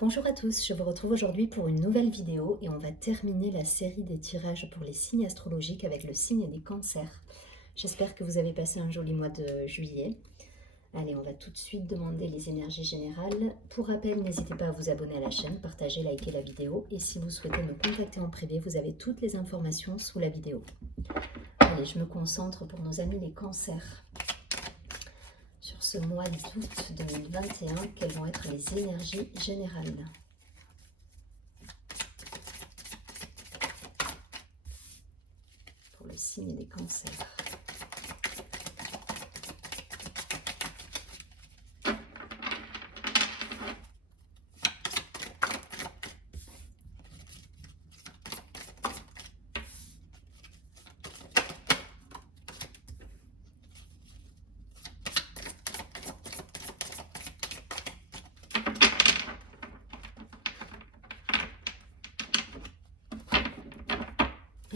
Bonjour à tous, je vous retrouve aujourd'hui pour une nouvelle vidéo et on va terminer la série des tirages pour les signes astrologiques avec le signe des cancers. J'espère que vous avez passé un joli mois de juillet. Allez, on va tout de suite demander les énergies générales. Pour rappel, n'hésitez pas à vous abonner à la chaîne, partager, liker la vidéo et si vous souhaitez me contacter en privé, vous avez toutes les informations sous la vidéo. Allez, je me concentre pour nos amis les cancers. Sur ce mois d'août 2021, quelles vont être les énergies générales ? Pour le signe des cancers.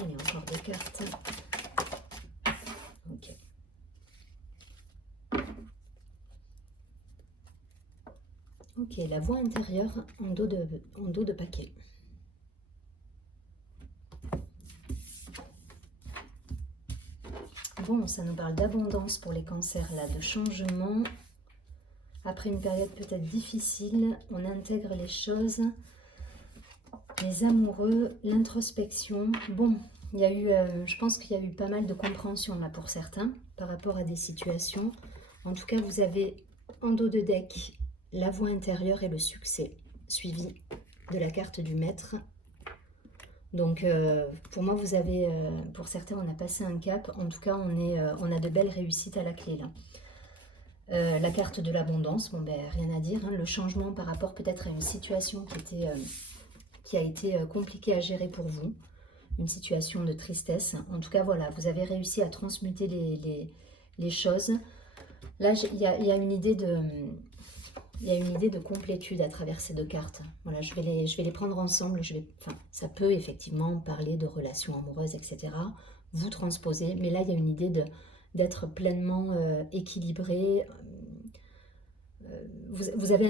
Allez, encore des cartes. Ok. Ok, la voix intérieure en dos de paquet. Bon, ça nous parle d'abondance pour les cancers, là, de changement. Après une période peut-être difficile, on intègre les choses, les amoureux, l'introspection. Bon, il y a eu, je pense qu'il y a eu pas mal de compréhension là pour certains par rapport à des situations. En tout cas, vous avez en dos de deck la voix intérieure et le succès, suivi de la carte du maître. Donc pour moi, vous avez, pour certains, on a passé un cap. En tout cas, on a de belles réussites à la clé là. La carte de l'abondance, bon ben rien à dire, hein. Le changement par rapport peut-être à une situation qui a été compliquée à gérer pour vous, une situation de tristesse. En tout cas, voilà, vous avez réussi à transmuter les choses. Là, il y a une idée de complétude à travers ces deux cartes. Voilà, je vais les prendre ensemble. Ça peut effectivement parler de relations amoureuses, etc. Vous transposez, mais là, il y a une idée d'être pleinement équilibré. Vous avez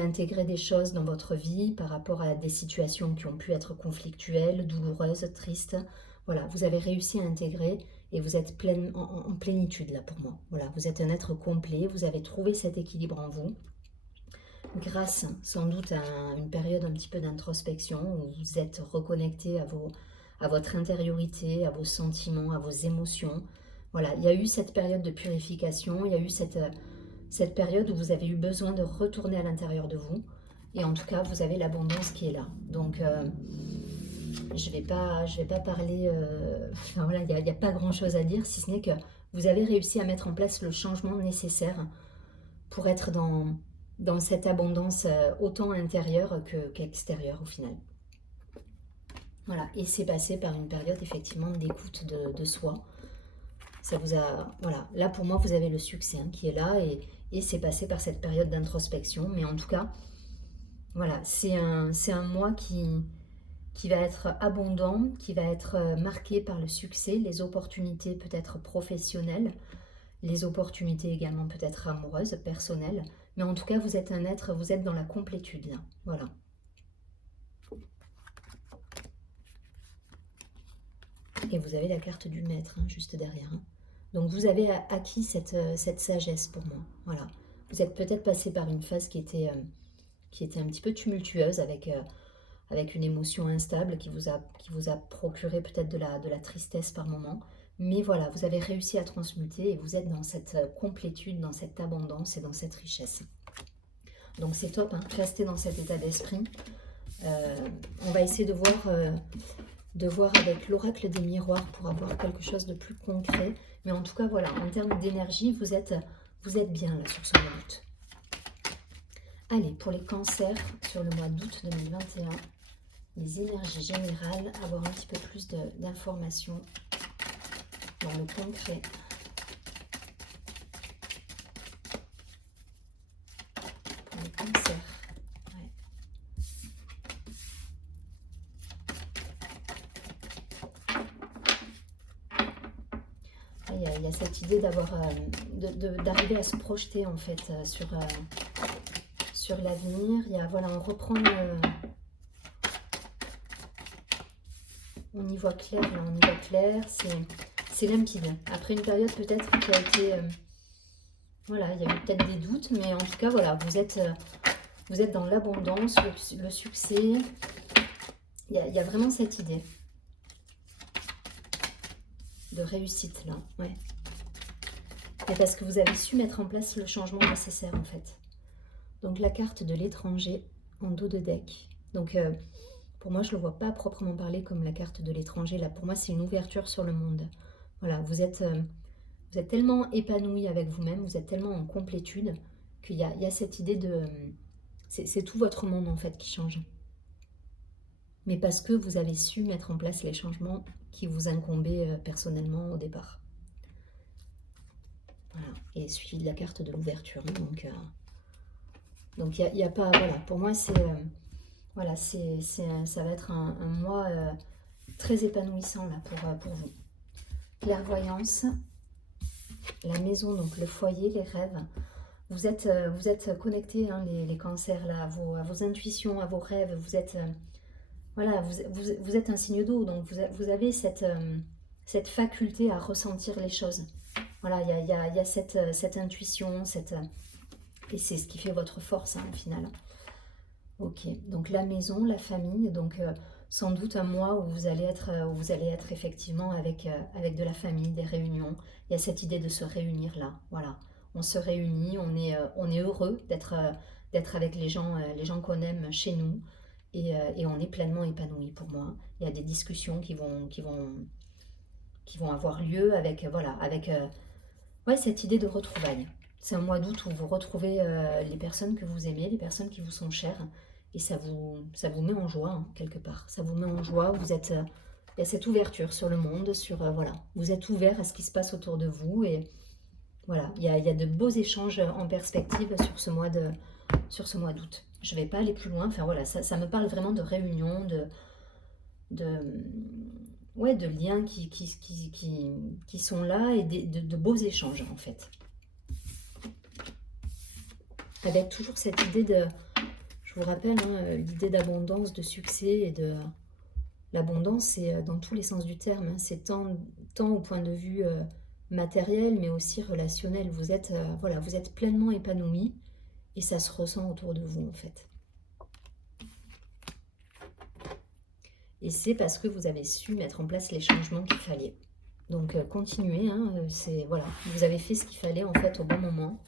intégré des choses dans votre vie par rapport à des situations qui ont pu être conflictuelles, douloureuses, tristes. Voilà, vous avez réussi à intégrer et vous êtes en plénitude là pour moi. Voilà, vous êtes un être complet, vous avez trouvé cet équilibre en vous grâce sans doute à une période un petit peu d'introspection où vous êtes reconnecté à votre intériorité, à vos sentiments, à vos émotions. Voilà, il y a eu cette période de purification, il y a eu cette période où vous avez eu besoin de retourner à l'intérieur de vous. Et en tout cas, vous avez l'abondance qui est là. Donc, je vais pas parler... enfin, voilà, il n'y a pas grand-chose à dire, si ce n'est que vous avez réussi à mettre en place le changement nécessaire pour être dans cette abondance autant intérieure qu'extérieure au final. Voilà, et c'est passé par une période effectivement d'écoute de soi. Ça vous a... Voilà, là pour moi vous avez le succès hein, qui est là et c'est passé par cette période d'introspection. Mais en tout cas, voilà, c'est un mois qui va être abondant, qui va être marqué par le succès, les opportunités peut-être professionnelles, les opportunités également peut-être amoureuses, personnelles. Mais en tout cas, vous êtes un être, vous êtes dans la complétude là. Voilà. Et vous avez la carte du maître hein, juste derrière. Hein. Donc vous avez acquis cette sagesse pour moi. Voilà. Vous êtes peut-être passé par une phase qui était un petit peu tumultueuse avec une émotion instable qui vous a procuré peut-être de la tristesse par moment. Mais voilà, vous avez réussi à transmuter et vous êtes dans cette complétude, dans cette abondance et dans cette richesse. Donc c'est top, hein, restez dans cet état d'esprit. On va essayer de voir avec l'oracle des miroirs pour avoir quelque chose de plus concret. Mais en tout cas, voilà, en termes d'énergie, vous êtes bien là sur ce mois d'août. Allez, pour les cancers, sur le mois d'août 2021, les énergies générales, avoir un petit peu plus d'informations dans le concret. Pour les cancers. Il y a cette idée d'arriver à se projeter en fait sur sur l'avenir. Il y a, voilà, on reprend, on y voit clair, là, on y voit clair, c'est limpide. Après une période peut-être qui a été, voilà, il y a eu peut-être des doutes, mais en tout cas, voilà, vous êtes dans l'abondance, le succès. Il y a vraiment cette idée de réussite, là, ouais. Et parce que vous avez su mettre en place le changement nécessaire, en fait. Donc, la carte de l'étranger en dos de deck. Donc, pour moi, je ne le vois pas proprement parler comme la carte de l'étranger. Là, pour moi, c'est une ouverture sur le monde. Voilà, vous êtes tellement épanoui avec vous-même, vous êtes tellement en complétude qu'il y a cette idée de... c'est tout votre monde, en fait, qui change. Mais parce que vous avez su mettre en place les changements qui vous incombaient personnellement au départ. Voilà, et suivi de la carte de l'ouverture. Donc il y a pas, voilà, pour moi c'est, voilà, ça va être un mois très épanouissant là pour vous. Clairvoyance, la maison, donc le foyer, les rêves. Vous êtes connectés, hein, les cancers là, à vos intuitions, à vos rêves. Vous êtes, voilà, vous êtes un signe d'eau, donc vous avez cette faculté à ressentir les choses. Voilà, il y a cette intuition, et c'est ce qui fait votre force, hein, au final. Ok, donc la maison, la famille, donc sans doute un mois où vous allez être effectivement avec de la famille, des réunions. Il y a cette idée de se réunir là, voilà. On se réunit, on est heureux d'être avec les gens qu'on aime chez nous, et on est pleinement épanoui pour moi. Il y a des discussions qui vont avoir lieu avec, voilà, avec ouais, cette idée de retrouvailles. C'est un mois d'août où vous retrouvez les personnes que vous aimez, les personnes qui vous sont chères, et ça vous met en joie, hein, quelque part. Ça vous met en joie, il y a cette ouverture sur le monde, voilà, vous êtes ouvert à ce qui se passe autour de vous, et voilà, il y a de beaux échanges en perspective sur ce mois d'août. Je ne vais pas aller plus loin, enfin voilà, ça me parle vraiment de réunions, ouais, de liens qui sont là, et de beaux échanges, en fait. Avec toujours cette idée de, je vous rappelle, hein, l'idée d'abondance, de succès, et de l'abondance, c'est dans tous les sens du terme, hein, c'est tant au point de vue matériel, mais aussi relationnel. Vous êtes, voilà, vous êtes pleinement épanoui, et ça se ressent autour de vous, en fait. Et c'est parce que vous avez su mettre en place les changements qu'il fallait. Donc continuez, hein, voilà, vous avez fait ce qu'il fallait, en fait, au bon moment,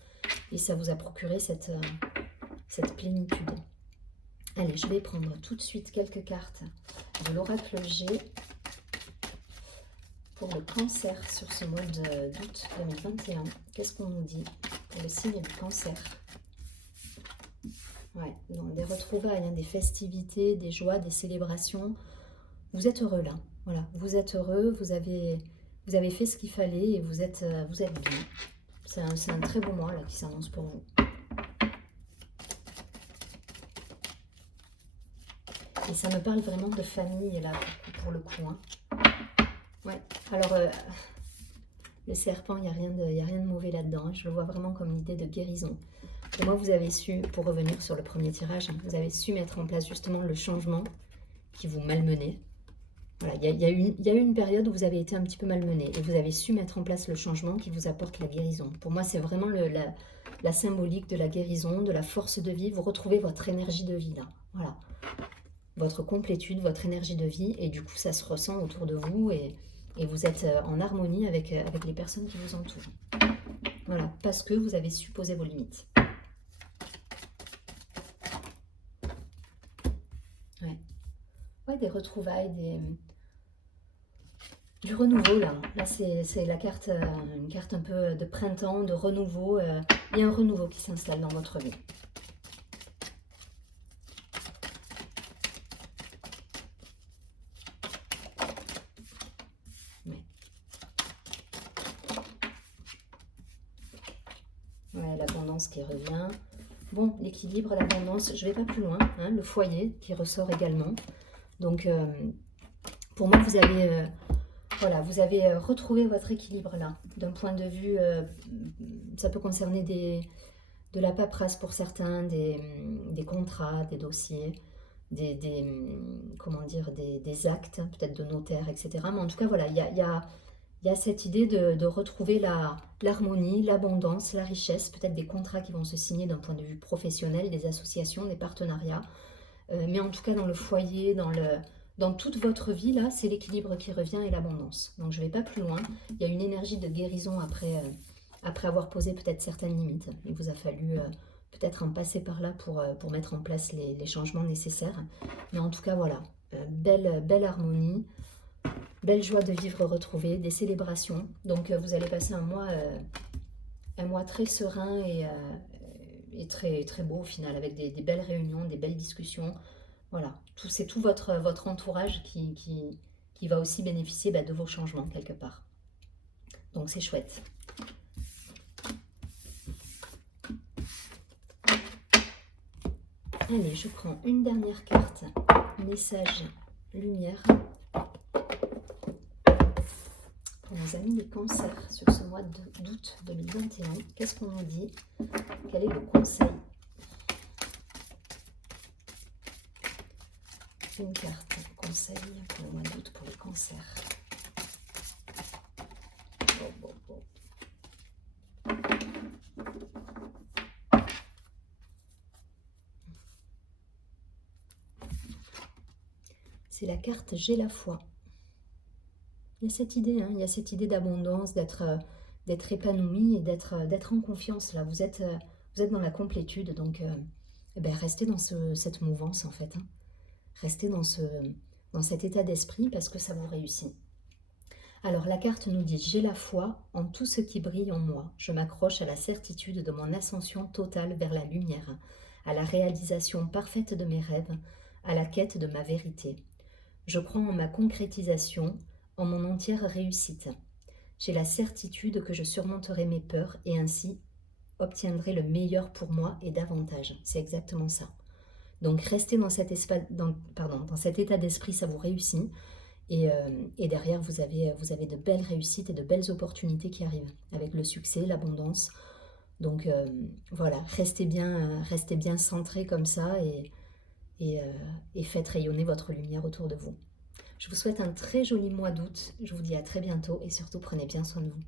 et ça vous a procuré cette plénitude. Allez, je vais prendre tout de suite quelques cartes de l'oracle G pour le cancer sur ce mois d'août 2021. Qu'est-ce qu'on nous dit pour le signe du cancer? Ouais, donc des retrouvailles, hein, des festivités, des joies, des célébrations. Vous êtes heureux là, voilà, vous êtes heureux, vous avez fait ce qu'il fallait, et vous êtes bien. C'est un très beau mois là qui s'annonce pour vous. Et ça me parle vraiment de famille là, pour le coup. Hein. Ouais, alors le serpent, il n'y a rien de mauvais là-dedans. Hein. Je le vois vraiment comme l'idée de guérison. Et moi, vous avez su, pour revenir sur le premier tirage, hein, vous avez su mettre en place justement le changement qui vous malmenait. Voilà, il y a eu une période où vous avez été un petit peu malmené, et vous avez su mettre en place le changement qui vous apporte la guérison. Pour moi, c'est vraiment la symbolique de la guérison, de la force de vie. Vous retrouvez votre énergie de vie là. Voilà. Votre complétude, votre énergie de vie, et du coup ça se ressent autour de vous, et vous êtes en harmonie avec les personnes qui vous entourent. Voilà, parce que vous avez su poser vos limites. Ouais, des retrouvailles, du renouveau là. Là c'est la carte, une carte un peu de printemps, de renouveau. Il y a un renouveau qui s'installe dans votre vie. Ouais, l'abondance qui revient. Bon, l'équilibre, l'abondance, je ne vais pas plus loin. Hein, le foyer qui ressort également. Donc, pour moi, vous avez, voilà, vous avez retrouvé votre équilibre là. D'un point de vue, ça peut concerner de la paperasse pour certains, des contrats, des dossiers, comment dire, des actes, peut-être de notaire, etc. Mais en tout cas, voilà, il y a cette idée de retrouver l'harmonie, l'abondance, la richesse, peut-être des contrats qui vont se signer d'un point de vue professionnel, des associations, des partenariats. Mais en tout cas, dans le foyer, dans toute votre vie, là, c'est l'équilibre qui revient et l'abondance. Donc, je ne vais pas plus loin. Il y a une énergie de guérison après avoir posé peut-être certaines limites. Il vous a fallu peut-être en passer par là pour mettre en place les changements nécessaires. Mais en tout cas, voilà, belle harmonie, belle joie de vivre retrouvée, des célébrations. Donc, vous allez passer un mois très serein et très, très beau au final, avec des belles réunions, des belles discussions. Voilà, c'est tout votre entourage qui va aussi bénéficier de vos changements quelque part. Donc c'est chouette. Allez, je prends une dernière carte, message lumière, pour nos amis les cancers sur ce mois d'août 2021. Qu'est-ce qu'on nous dit? Quel est le conseil? Une carte conseil pour le mois d'août pour les cancers. C'est la carte J'ai la foi. Il y a cette idée, il y a cette idée d'abondance, d'être épanoui et d'être en confiance. Là, vous êtes dans la complétude, donc restez dans cette mouvance en fait. Restez dans cet état d'esprit parce que ça vous réussit. Alors la carte nous dit: j'ai la foi en tout ce qui brille en moi. Je m'accroche à la certitude de mon ascension totale vers la lumière, à la réalisation parfaite de mes rêves, à la quête de ma vérité. Je crois en ma concrétisation, en mon entière réussite. J'ai la certitude que je surmonterai mes peurs et ainsi obtiendrai le meilleur pour moi et davantage. C'est exactement ça. Donc restez dans cet état d'esprit, ça vous réussit. Et derrière, vous avez de belles réussites et de belles opportunités qui arrivent, avec le succès, l'abondance. Donc voilà, restez bien centré comme ça et faites rayonner votre lumière autour de vous. Je vous souhaite un très joli mois d'août. Je vous dis à très bientôt et surtout prenez bien soin de vous.